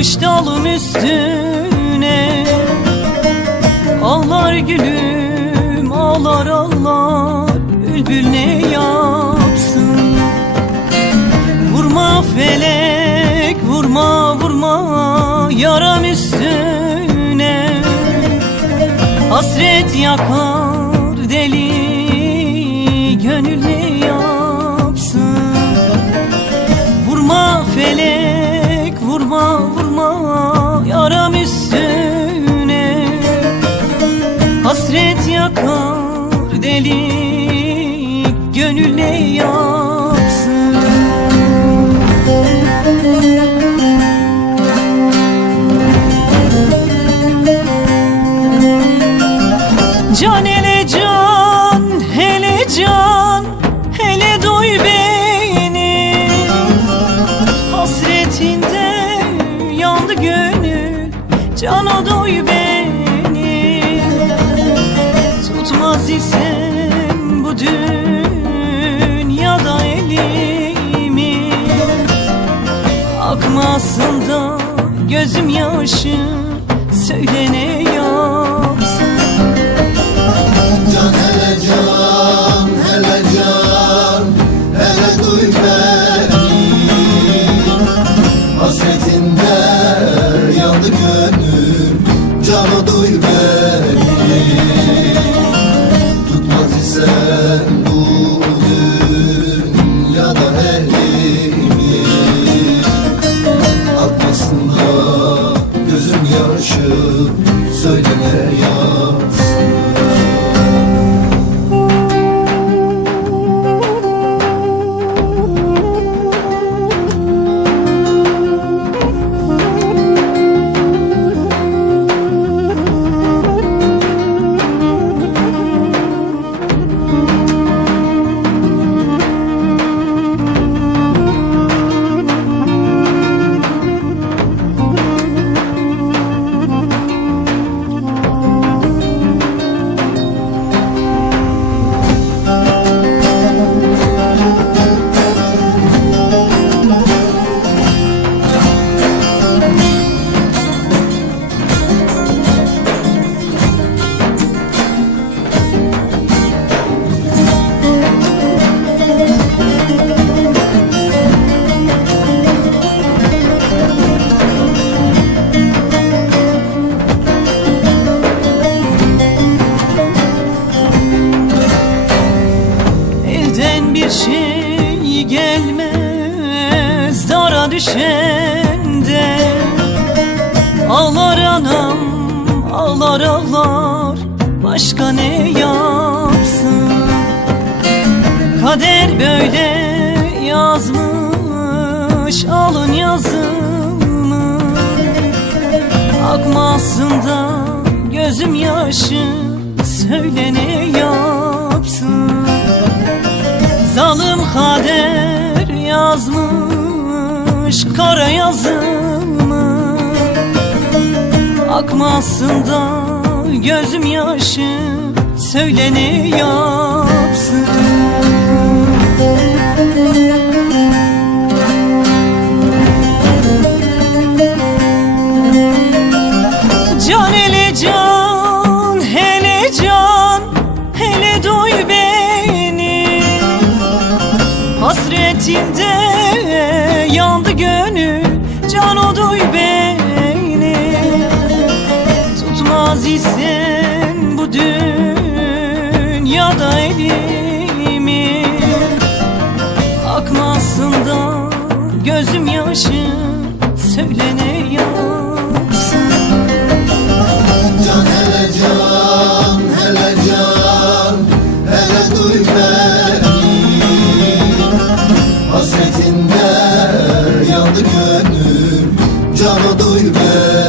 Yapmış dalın üstüne. Ağlar gülüm ağlar ağlar. Bülbül ne yapsın? Vurma felek vurma vurma. Yaram üstüne. Hasret yakar deli Gönül Hasret yakar deli Gönül ne yapsın Can gözüm yaşı, söyle düşende Ağlar anam ağlar ağlar. Başka ne yapsın? Kader böyle yazmış alın yazımı. Akmasın da gözüm yaşı söyle ne yapsın? Zalim kader yazmış kara yazımı. Akmasın da gözüm yaşı söyle ne yapsın Hasretinde yandı gönül Can oduy beni Tutmaz isen bu dünyada elimi. Akmasın da gözüm yaşı Söyle ne yar sana doyur ben.